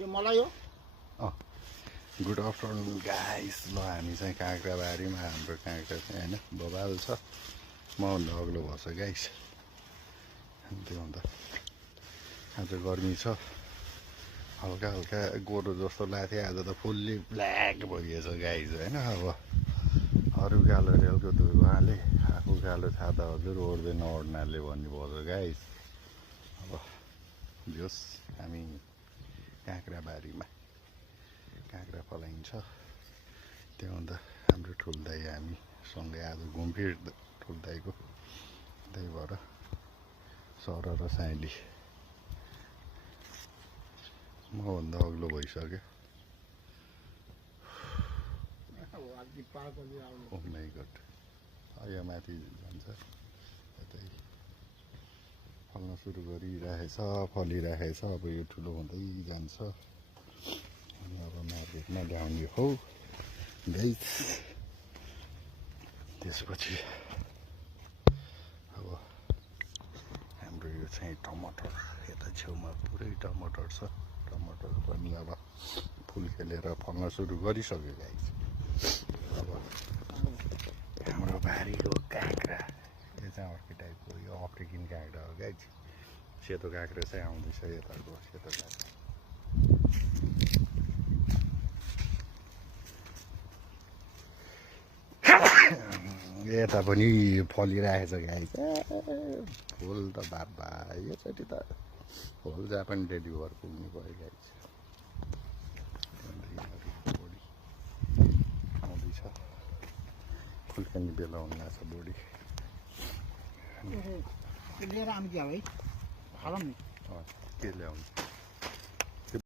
त्यो मलाई हो गुड आफ्टरनुन गाइस ल हामी चाहिँ काँक्राबारीमा हाम्रो काँक्रा चाहिँ होइन बबाल छ मभन्दा अग्लो भएछ गाइस त्यो अन्त आज गर्मी छ हल्का हल्का गोरो जस्तो लाग्थ्यो आज त फुल्ली ब्ल्याक भइएछ गाइस होइन अब अरू कालो रेलको धुवाले आफू कालो छाता हजुर ओर्दैन ओर्नाले भन्नुभयो गाइस अब जोस् हामी काँक्राबारीमा काँक्रा फलाइन्छ त्यो अन्त हाम्रो ठुल्दाई हामी सँगै आज घुमफिर ठुल्दाईको त्यही भएर सर र साइली मभन्दा अग्लो भइसक्यो ओ माइ गड यो माथि जान्छ यतै फल्न सुरु गरिरहेछ फलिरहेछ अब यो ठुलो हुँदै जान्छ अनि अब मार्केटमा ल्याउने हो गाइस त्यसपछि अब हाम्रो यो चाहिँ टमाटर यता छेउमा पुरै टमाटर छ टमाटर पनि अब फुल खेलेर फल्न सुरु गरिसक्यो गाइस अब हाम्रो बारीको काँक्रा यो चाहिँ अर्कै टाइपको यो अफ्रिकन काँक्रा हो गाइस सेतो काँक्रा चाहिँ आउँदैछ यताको सेतो काँक्रा यता पनि फलिरहेछ गाइस फुल त बाबा योचोटि त होल जापान डेलिभर पुग्नु पऱ्यो गाइस आउँदैछ फुल खेल्ने बेला हुन लाग्छ बोडी लिएर आउँछ है खालौँ नि के ल्याउनु